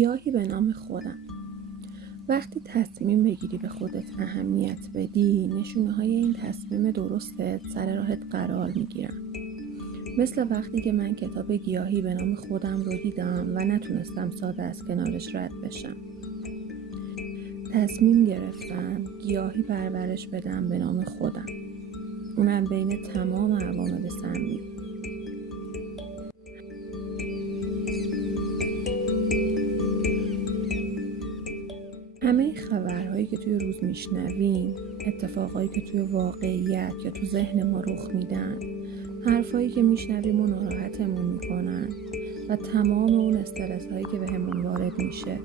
گیاهی به نام خودم. وقتی تصمیم بگیری به خودت اهمیت بدی، نشونه‌های این تصمیم درستت سر راهت قرار میگیرن. مثل وقتی که من کتاب گیاهی به نام خودم رو دیدم و نتونستم ساده از کنارش رد بشم. تصمیم گرفتم گیاهی پرورش بدم به نام خودم، اونم بین تمام عوامل سمی. همه خبرهایی که توی روز میشنویم، اتفاقایی که توی واقعیت یا تو ذهن ما رخ میدن، حرفایی که میشنویم و ناراحتمون میکنن و تمام اون استرس هایی که بهمون وارد میشه،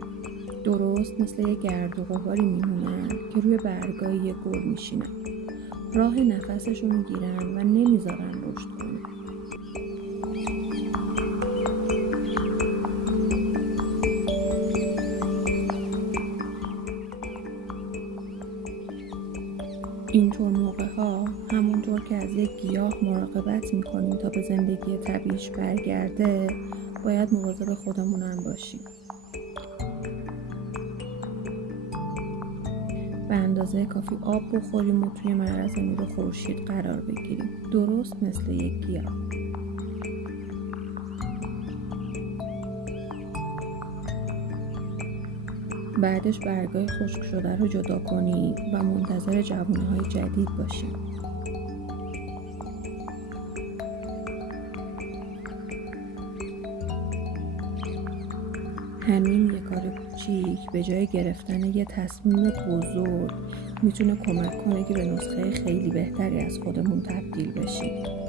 درست مثل یه گرد و غباری میمونن که روی برگای یه گل میشینن، راه نفسشو میگیرن و نمیذارن رشد کنه. اینطور موقع ها همونطور که از یک گیاه مراقبت میکنیم تا به زندگی طبیعیش برگرده، باید مواظب خودمونم باشیم. به اندازه کافی آب بخوریم و توی معرض نور خورشید قرار بگیریم، درست مثل یک گیاه. بعدش برگای خشک شده رو جدا کنیم و منتظر جوانه‌های جدید باشیم. همین یه کار کوچیک به جای گرفتن یه تصمیم بزرگ میتونه کمک کنه که به نسخه خیلی بهتری از خودمون تبدیل بشیم.